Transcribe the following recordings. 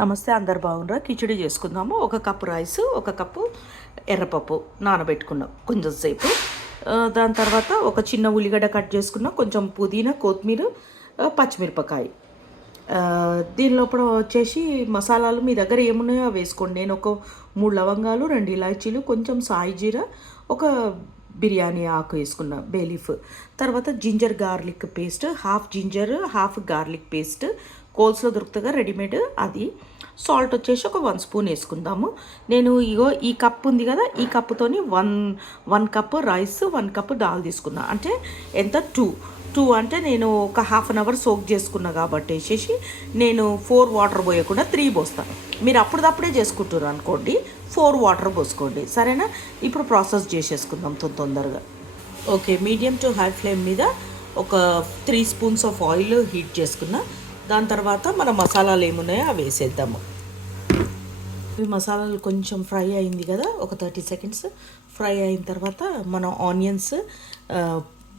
నమస్తే అందరు బాగుండ్రా కిచిడి చేసుకుందాము. ఒక కప్పు రైస్ ఒక కప్పు ఎర్రపప్పు నానబెట్టుకున్నాం కొంచెం సేపు. దాని తర్వాత ఒక చిన్న ఉల్లిగడ్డ కట్ చేసుకున్నాం కొంచెం పుదీనా కొత్తిమీర పచ్చిమిరపకాయ. దీని లోపల వచ్చేసి మసాలాలు మీ దగ్గర ఏమున్నాయో అవి వేసుకోండి. నేను ఒక మూడు లవంగాలు రెండు ఇలాచీలు కొంచెం సాయి జీర ఒక బిర్యానీ ఆకు వేసుకున్నా బేలీఫ్ తర్వాత ginger garlic paste half ginger half garlic paste కోల్స్లో దొరుకుతుందిగా రెడీమేడ్ అది. సాల్ట్ వచ్చేసి ఒక వన్ స్పూన్ వేసుకుందాము. నేను ఇగో ఈ కప్ ఉంది కదా ఈ కప్పుతోని one one cup rice one cup dal తీసుకున్నా. అంటే ఎంత? టూ. టూ అంటే నేను ఒక హాఫ్ అన్ అవర్ సోక్ చేసుకున్నా కాబట్టి వేసేసి నేను ఫోర్ వాటర్ పోయకుండా త్రీ పోస్తాను మీరు అప్పుడప్పుడే చేసుకుంటారు అనుకోండి ఫోర్ వాటర్ పోసుకోండి. సరేనా? ఇప్పుడు ప్రాసెస్ చేసేసుకుందాం తొందరగా. Okay medium to high flame మీద ఒక three spoons of oil heat చేసుకున్నా. దాని తర్వాత మన మసాలాలు ఏమున్నాయో అవి వేసేద్దాము. ఈ మసాలాలు కొంచెం ఫ్రై అయింది కదా ఒక థర్టీ సెకండ్స్. ఫ్రై అయిన తర్వాత మనం ఆనియన్స్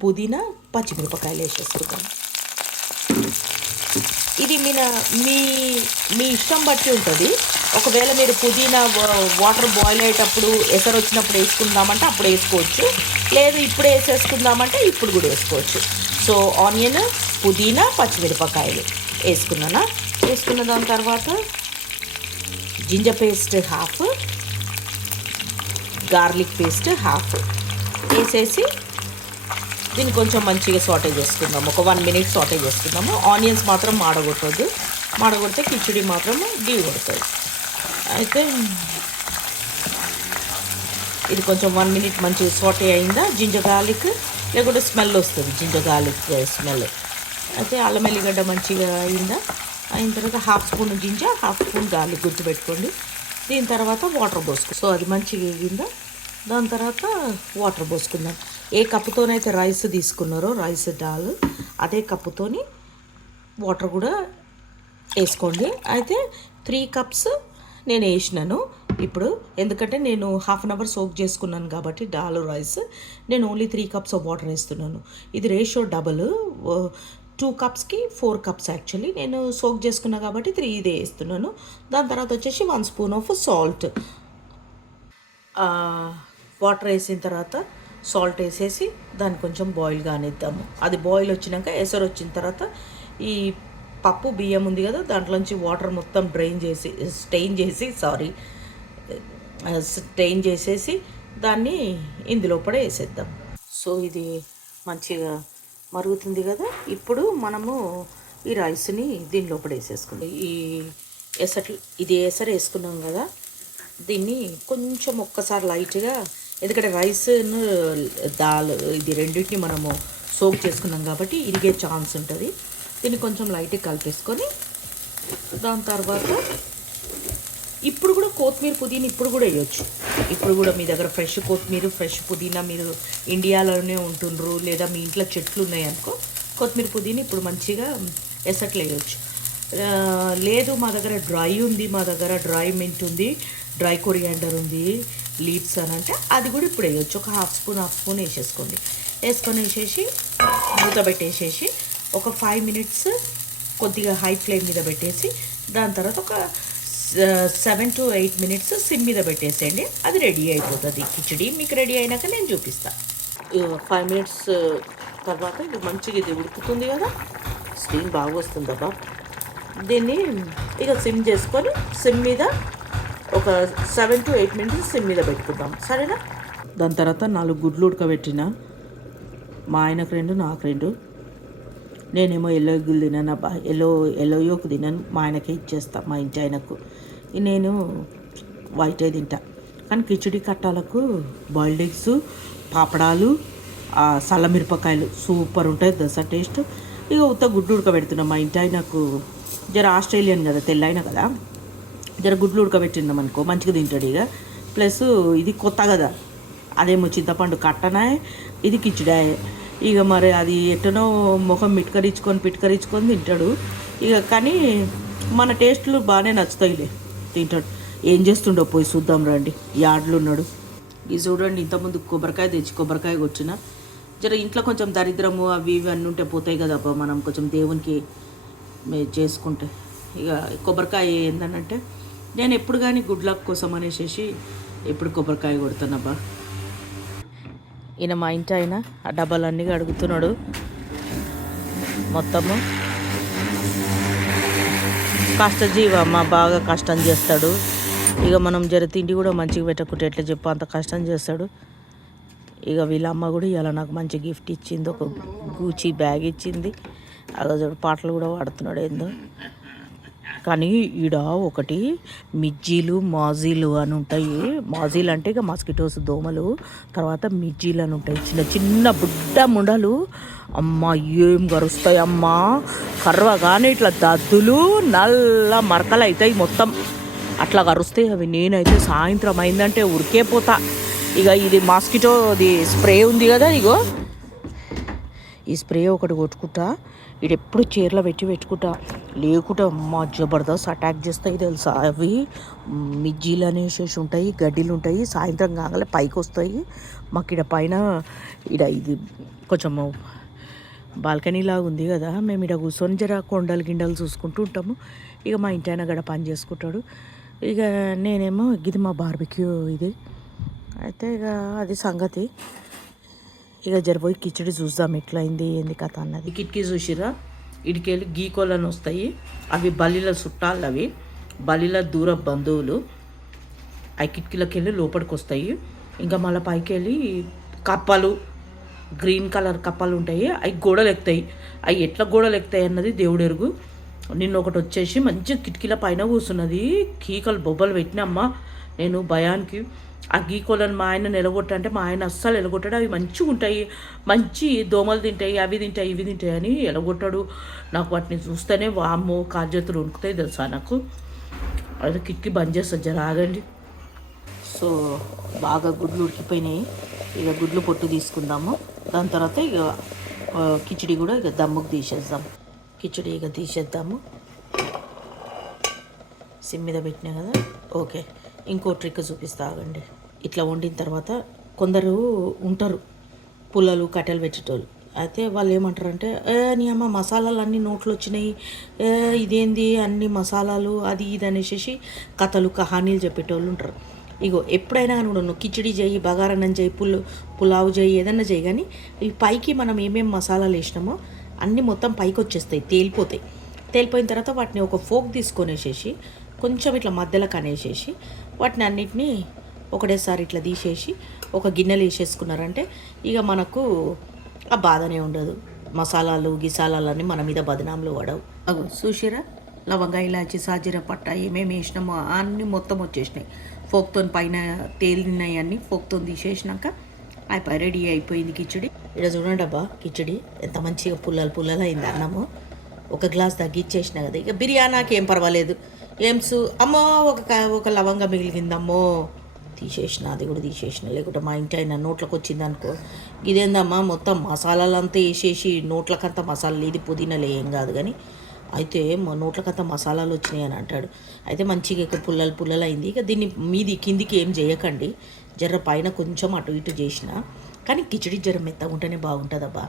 పుదీనా పచ్చిమిరపకాయలు వేసేసుకుందాం. ఇది మీన మీ మీ ఇష్టం బట్టి ఉంటుంది. ఒకవేళ మీరు పుదీనా వాటర్ బాయిల్ అయ్యేటప్పుడు ఎసరు వచ్చినప్పుడు వేసుకుందామంటే అప్పుడు వేసుకోవచ్చు. లేదు ఇప్పుడు వేసేసుకుందామంటే ఇప్పుడు కూడా వేసుకోవచ్చు. సో ఆనియన్ పుదీనా పచ్చిమిరపకాయలు. వేసుకున్నాను? వేసుకున్న దాని తర్వాత ginger paste half garlic paste half వేసేసి దీన్ని కొంచెం మంచిగా సాటే చేసుకుందాము. ఒక వన్ మినిట్ సాటే చేసుకుందాము. ఆనియన్స్ మాత్రం మాడగొట్టద్దు. మాడగొడితే కిచిడి మాత్రం డీ కొడుతుంది అయితే ఇది కొంచెం వన్ మినిట్ మంచిగా సాటే అయిందా? జింజర్ గార్లిక్ లేకుంటే స్మెల్ వస్తుంది. Ginger garlic smell. అయితే అల్లం ఎల్లిగడ్డ మంచిగా అయిందా? అయిన తర్వాత హాఫ్ స్పూన్ గింజ హాఫ్ స్పూన్ గార్లిక్ గుర్తుపెట్టుకోండి. దీని తర్వాత వాటర్ పోసుకో సో అది మంచిగా ఎగిందా దాని తర్వాత వాటర్ పోసుకుందాం. ఏ కప్పుతోనైతే రైస్ తీసుకున్నారో రైస్ దాల్ అదే కప్పుతోని వాటర్ కూడా వేసుకోండి. అయితే త్రీ కప్స్ నేను వేసినాను ఇప్పుడు. ఎందుకంటే నేను హాఫ్ అన్ అవర్ సోక్ చేసుకున్నాను కాబట్టి దాల్ రైస్ నేను only three cups of water వేస్తున్నాను. ఇది రేషియో డబల్ టూ కప్స్కి ఫోర్ కప్స్ యాక్చువల్లీ నేను సోక్ చేసుకున్నా కాబట్టి త్రీ ఇదే వేస్తున్నాను. దాని తర్వాత వచ్చేసి one spoon of salt water వేసిన తర్వాత సాల్ట్ వేసేసి దాన్ని కొంచెం బాయిల్ కానిద్దాము అది బాయిల్ వచ్చినాక ఎసరు వచ్చిన తర్వాత ఈ పప్పు బియ్యం ఉంది కదా దాంట్లోంచి వాటర్ మొత్తం డ్రైన్ చేసి స్టెయిన్ చేసి సారీ స్టెయిన్ చేసేసి దాన్ని ఇందులో కూడా వేసేద్దాం. సో ఇది మంచిగా మరుగుతుంది కదా. ఇప్పుడు మనము ఈ రైస్ని దీని లోపల వేసేసుకుందాం. ఈ ఎసరు ఇది ఎసరు వేసుకున్నాం కదా. దీన్ని కొంచెం ఒక్కసారి లైట్గా ఎందుకంటే రైస్ను దాల్ ఇది రెండింటిని మనము సోక్ చేసుకున్నాం కాబట్టి ఇరిగే ఛాన్స్ ఉంటుంది. దీన్ని కొంచెం లైట్గా కలిపేసుకొని దాని తర్వాత ఇప్పుడు కూడా కొత్తిమీర పుదీనా ఇప్పుడు కూడా వేయొచ్చు. ఇప్పుడు కూడా మీ దగ్గర ఫ్రెష్ కొత్తిమీర ఫ్రెష్ పుదీనా మీరు ఇండియాలోనే ఉంటుండ్రు లేదా మీ ఇంట్లో చెట్లు ఉన్నాయనుకో కొత్తిమీర పుదీనా ఇప్పుడు మంచిగా ఎసట్లేయచ్చు లేదు మా దగ్గర డ్రై ఉంది మా దగ్గర డ్రై మింట్ ఉంది డ్రై కొరియాండర్ ఉంది లీవ్స్ అని అంటే అది కూడా ఇప్పుడు వేయొచ్చు. ఒక హాఫ్ స్పూన్ హాఫ్ స్పూన్ వేసేసుకోండి. వేసుకొని వేసేసి మూత పెట్టేసేసి ఒక ఫైవ్ మినిట్స్ కొద్దిగా హై ఫ్లేమ్ మీద పెట్టేసి దాని తర్వాత ఒక seven to eight minutes sim మీద పెట్టేసేయండి. అది రెడీ అయిపోతుంది. కిచడి మీకు రెడీ అయినాక నేను చూపిస్తాను ఫైవ్ మినిట్స్ తర్వాత ఇది మంచిగా ఇది ఉడుకుతుంది కదా? స్టీమ్ బాగా వస్తుందబ్బా దీన్ని ఇక సిమ్ చేసుకొని సిమ్ మీద ఒక seven to eight minutes sim మీద పెట్టుకుందాం. సరేనా? దాని తర్వాత నాలుగు గుడ్లు ఉడకబెట్టిన. మా ఆయనకు రెండు నాకు రెండు నేనేమో ఎల్లో ఎగ్గులు తినాను అబ్బా ఎల్లో ఎల్లో యోక్ తినను మా ఆయనకే ఇచ్చేస్తా మా ఇంటి ఆయనకు. నేను వైటే తింటా. కానీ కిచిడి కట్టాలకు బాయిల్డ్ ఎగ్స్ పాపడాలు సల్లమిరపకాయలు సూపర్ ఉంటుంది దస టేస్ట్ ఇక ఉత్త గుడ్డు ఉడకబెడుతున్నాం మా ఇంటి ఆయనకు. జర ఆస్ట్రేలియన్ కదా తెల్లైన కదా. జర గుడ్లు ఉడకబెట్టిందాం అనుకో మంచిగా తింటాడు ఇక. ప్లస్ ఇది కొత్త కదా. అదేమో చింతపండు కట్టనాయే ఇది కిచిడాయే. ఇక మరి అది ఎట్టనో ముఖం మిట్కరించుకొని పిట్కరించుకొని తింటాడు. ఇక కానీ మన టేస్ట్లు బాగానే నచ్చుతాయిలే తింటాడు. ఏం చేస్తుండో పోయి చూద్దాం రండి. యాడ్లు ఉన్నాడు. ఇది చూడండి ఇంతకుముందు కొబ్బరికాయ తెచ్చి కొబ్బరికాయ కొచ్చిన జర ఇంట్లో కొంచెం దరిద్రము అవి ఇవి అన్నీ ఉంటే పోతాయి కదా అబ్బా మనం కొంచెం దేవునికి చేసుకుంటే. ఇక కొబ్బరికాయ ఏందనంటే నేను ఎప్పుడు కానీ గుడ్ లక్ కోసం అనేసి ఎప్పుడు కొబ్బరికాయ కొడతానబ్బా. ఈయన మా ఇంటి ఆయన ఆ డబ్బాలన్నీ అడుగుతున్నాడు మొత్తము. కష్టజీవి అమ్మ బాగా కష్టం చేస్తాడు. ఇక మనం జర తిండి కూడా మంచిగా పెట్టకుంటే ఎట్లా చెప్పు అంత కష్టం చేస్తాడు. ఇక వీళ్ళ అమ్మ కూడా ఇలా నాకు మంచి గిఫ్ట్ ఇచ్చింది ఒక గూచి బ్యాగ్ ఇచ్చింది. అలా పాటలు కూడా పాడుతున్నాడు ఏందో. కానీ ఈడ ఒకటి మిజ్జీలు మాజీలు అని ఉంటాయి. మాజీలు అంటే ఇక మస్కిటోస్ దోమలు తర్వాత మిజ్జీలు అని ఉంటాయి. చిన్న చిన్న బుడ్డ ముండలు. అమ్మ ఏం గరుస్తాయి అమ్మా. కర్వ కానీ ఇట్లా దద్దులు నల్ల మరకలు అవుతాయి మొత్తం. అట్లా కరుస్తాయి అవి నేనైతే సాయంత్రం అయిందంటే ఉరికే పోతా. ఇక ఇది మాస్కిటో ఇది స్ప్రే ఉంది కదా ఇగో. ఈ స్ప్రే ఒకటి కొట్టుకుంటా. ఇది ఎప్పుడు చీరలో పెట్టి పెట్టుకుంటా. లేకుంటే అమ్మ జబర్దస్త్ అటాక్ చేస్తాయి తెలుసా అవి. మిజ్జీలు అనేసేసి ఉంటాయి గడ్డీలు ఉంటాయి సాయంత్రం కాగానే పైకి వస్తాయి. మాకు ఇక్కడ పైన ఇడ ఇది కొంచెం బాల్కనీ లాగా ఉంది కదా. మేము ఇక్కడ కూర్చొని జర కొండలు గిండలు చూసుకుంటూ ఉంటాము. ఇక మా ఇంటి ఆయన గడ పని చేసుకుంటాడు. ఇక నేనేమో ఇది మా బార్బిక్యూ ఇది. అయితే ఇక అది సంగతి. ఇక జరిపోయి కిచడి చూద్దాం ఎట్లయింది ఏంది కథ అన్నది. కిటికీ చూసిరా ఇటుకెళ్ళి గీకోలని వస్తాయి. అవి బలిల చుట్టాలు అవి. బలిల దూర బంధువులు. ఆ కిటికీలోకి వెళ్ళి లోపలికి వస్తాయి ఇంకా మళ్ళీ పైకి వెళ్ళి కప్పలు గ్రీన్ కలర్ కప్పలు ఉంటాయి. అవి గోడలు ఎక్కుతాయి అవి ఎట్లా గోడలు ఎక్కుతాయి అన్నది దేవుడు ఎరుగు నిన్న ఒకటి వచ్చేసి మంచిగా కిటికీల పైన కూర్చున్నది. కీకలు బొబ్బలు పెట్టినమ్మ నేను భయానికి ఆ గీకోలను మా ఆయన నిలగొట్టంటే మా ఆయన అస్సలు ఎలగొట్టాడు. అవి మంచిగా ఉంటాయి. మంచి దోమలు తింటాయి అవి తింటాయి ఇవి తింటాయి అని ఎలగొట్టాడు. నాకు వాటిని చూస్తేనే వాము కాజేతులు వణుకుతాయి తెలుసా నాకు? అది కిటికీ బంద్ చేస్తా జర ఆగండి. సో బాగా గుడ్లు ఉడికిపోయినాయి. ఇక గుడ్లు పొట్టు తీసుకుందాము. దాని తర్వాత ఇక కిచిడి కూడా ఇక దమ్ముకు తీసేద్దాం. కిచిడి ఇక తీసేద్దాము. సిమ్ మీద పెట్టినా కదా? ఓకే. ఇంకో ట్రిక్ చూపిస్తాగండి ఇట్లా వండిన తర్వాత కొందరు ఉంటారు పుల్లలు కట్టెలు పెట్టేటోళ్ళు. అయితే వాళ్ళు ఏమంటారంటే ఏ నీ అమ్మ మసాలాలు అన్నీ నోట్లు వచ్చినాయి. ఏ ఇదేంది అన్ని మసాలాలు అది ఇది అనేసి కథలు కహానీలు చెప్పేటోళ్ళు ఉంటారు. ఇగో ఎప్పుడైనా కానీ కూడా నువ్వు కిచిడి చేయి బగారన్నం చేయి పుల్లు పులావు చేయి ఏదన్నా చేయి కానీ ఈ పైకి మనం ఏమేమి మసాలాలు వేసినామో అన్నీ మొత్తం పైకి వచ్చేస్తాయి తేలిపోతాయి. తేలిపోయిన తర్వాత వాటిని ఒక ఫోక్ తీసుకొనేసేసి కొంచెం ఇట్లా మధ్యలో కనేసేసి వాటిని అన్నిటినీ ఒకటేసారి ఇట్లా తీసేసి ఒక గిన్నెలు వేసేసుకున్నారంటే ఇక మనకు ఆ బాధనే ఉండదు. మసాలాలు గిసాలాలన్నీ మన మీద బదనాంలు పడవు. అగో చూసిరా? లవంగా ఇలాచి సాజీర పట్ట ఏమేమి వేసినామో అన్నీ మొత్తం వచ్చేసినాయి. ఫోక్తో పైన తేలినాయి అన్నీ ఫోక్తో తీసేసినాక అయిపోయి రెడీ అయిపోయింది కిచడి. ఇక్కడ చూడండి అబ్బా కిచడి ఎంత మంచిగా పుల్లలు పుల్లలు అయింది అన్నము. ఒక గ్లాస్ తగ్గిచ్చేసిన కదా ఇక బిర్యానాకి ఏం పర్వాలేదు. ఏం అమ్మో ఒక ఒక లవంగా మిగిలిందమ్మో. తీసేసిన అది కూడా తీసేసిన. లేకుంటే మా ఇంటి ఆయన నోట్లకు వచ్చింది అనుకో ఇదేందమ్మా మొత్తం మసాలాలంతా వేసేసి నోట్లకంతా మసాలాలు ఇది పుదీనాలు ఏం కాదు కానీ. అయితే మా నోట్లకంతా మసాలాలు వచ్చినాయి అని అంటాడు. అయితే మంచిగా ఇక పుల్లలు పుల్లలు అయింది. ఇక దీన్ని మీది కిందికి ఏం చేయకండి. జర్ర పైన కొంచెం అటు ఇటు చేసిన. కానీ కిచడి జర మెత్తగా ఉంటేనే బాగుంటుందబ్బా.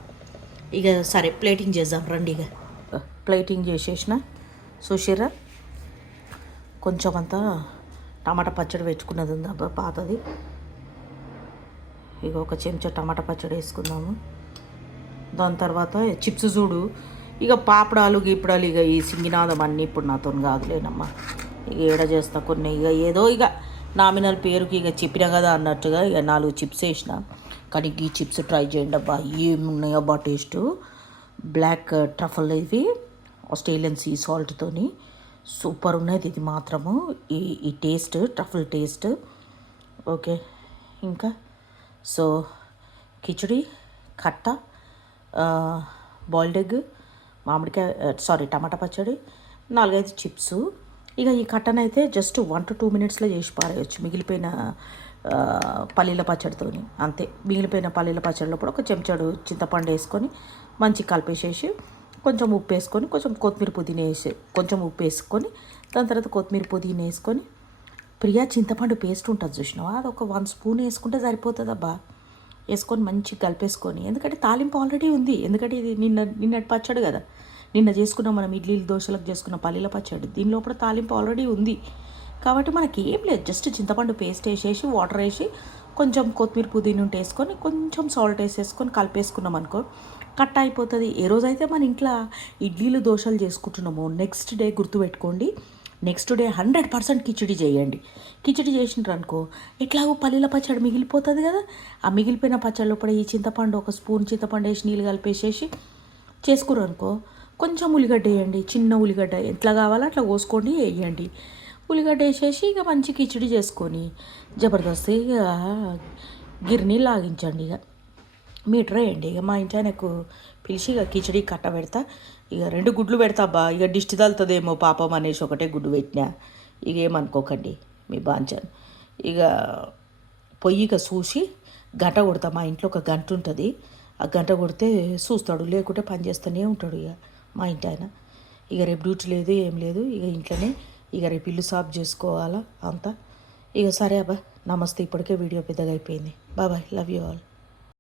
ఇక సరే ప్లేటింగ్ చేద్దాం రండి ఇక. ప్లేటింగ్ చేసేసిన. చూసిరా కొంచెం అంతా టమాటా పచ్చడి పెట్టుకున్నది ఉంది అబ్బా పాతది. ఇక ఒక చెంచా టమాటా పచ్చడి వేసుకుందాము. దాని తర్వాత చిప్స్ చూడు. ఇక పాపడాలు గీపడాలు ఇక ఈ సింగినాదం అన్నీ ఇప్పుడు నాతో కాదులేనమ్మా. ఇక ఏడ చేస్తా కొన్ని ఇక ఏదో ఇక నామినల్ పేరుకి ఇక చెప్పినా కదా అన్నట్టుగా ఇక నాలుగు చిప్స్ వేసిన. కానీ ఈ చిప్స్ ట్రై చేయండి అబ్బా ఏమున్నాయో అబ్బా టేస్ట్. బ్లాక్ ట్రఫల్ ఇవి ఆస్ట్రేలియన్ సీ సాల్ట్తోని సూపర్ ఉన్నది ఇది మాత్రము. ఈ ఈ టేస్ట్ ట్రఫుల్ టేస్ట్. ఓకే ఇంకా? సో కిచడి కట్ట బాయిల్డ్ ఎగ్ మామిడికాయ సారీ టమాటా పచ్చడి నాలుగైదు చిప్స్. ఇక ఈ కట్టనైతే జస్ట్ వన్ టు టూ మినిట్స్లో చేసి పారేయచ్చు మిగిలిపోయిన పల్లీల పచ్చడితోని. అంతే మిగిలిపోయిన పల్లీల పచ్చడిలో కూడా ఒక చెంచాడు చింతపండు వేసుకొని మంచి కలిపేసేసి కొంచెం ఉప్పు వేసుకొని కొంచెం కొత్తిమీర పుదీనా వేసి కొంచెం ఉప్పు వేసుకొని దాని తర్వాత కొత్తిమీర పుదీనా వేసుకొని ప్రియా చింతపండు పేస్ట్ ఉంటుంది చూసినావా? అది ఒక వన్ స్పూన్ వేసుకుంటే సరిపోతుంది అబ్బా వేసుకొని మంచిగా కలిపేసుకొని ఎందుకంటే తాలింపు ఆల్రెడీ ఉంది. ఎందుకంటే ఇది నిన్న నిన్నటి పచ్చడి కదా. నిన్న చేసుకున్న మనం ఇడ్లీలు దోశలకు చేసుకున్న పల్లీల పచ్చడి. దీని లోపల తాలింపు ఆల్రెడీ ఉంది. కాబట్టి మనకి ఏం లేదు. జస్ట్ చింతపండు పేస్ట్ వేసేసి వాటర్ వేసి కొంచెం కొత్తిమీర పుదీనా ఉంటే వేసుకొని కొంచెం సాల్ట్ వేసేసుకొని కలిపేసుకున్నాం అనుకో కట్ అయిపోతుంది. ఏ రోజైతే మన ఇంట్లో ఇడ్లీలు దోశలు చేసుకుంటున్నామో నెక్స్ట్ డే గుర్తుపెట్టుకోండి. Next day hundred percent khichdi చేయండి. కిచిడి చేసినారు అనుకో ఎట్లాగో పల్లీల పచ్చడి మిగిలిపోతుంది కదా. ఆ మిగిలిపోయిన పచ్చడి లోపల ఈ చింతపండు ఒక స్పూన్ చింతపండు వేసి నీళ్ళు కలిపేసేసి చేసుకురు అనుకో కొంచెం ఉల్లిగడ్డ వేయండి. చిన్న ఉల్లిగడ్డ ఎట్లా కావాలో అట్లా కోసుకోండి వేయండి. ఉల్లిగడ్డ వేసేసి ఇక మంచి కిచిడి చేసుకొని జబర్దస్త్ ఇక గిర్నీ లాగించండి ఇక. మీటర్ వేయండి. ఇక మా ఇంటి ఆయనకు పిలిచి ఇక కిచడి కట్ట పెడతా. ఇక రెండు గుడ్లు పెడతా బా ఇక దిష్టి తగులుతుందేమో పాపం అనేసి ఒకటే గుడ్డు పెట్టినా. ఇక ఏమనుకోకండి మీ బాంచన్. ఇక పొయ్యి ఇక చూసి గంట కొడతా. మా ఇంట్లో ఒక గంట ఉంటుంది. ఆ గంట కొడితే చూస్తాడు లేకుంటే పని చేస్తూనే ఉంటాడు ఇక మా ఇంటి ఆయన. ఇక రేపు డ్యూటీ లేదు ఏం లేదు. ఇక ఇంట్లోనే ఇక రేపు ఇల్లు సాఫ్ చేసుకోవాలా అంతా? ఇక సరే అబ్బా నమస్తే ఇప్పటికే వీడియో పెద్దగా అయిపోయింది. బాబాయ్ లవ్ యూ ఆల్.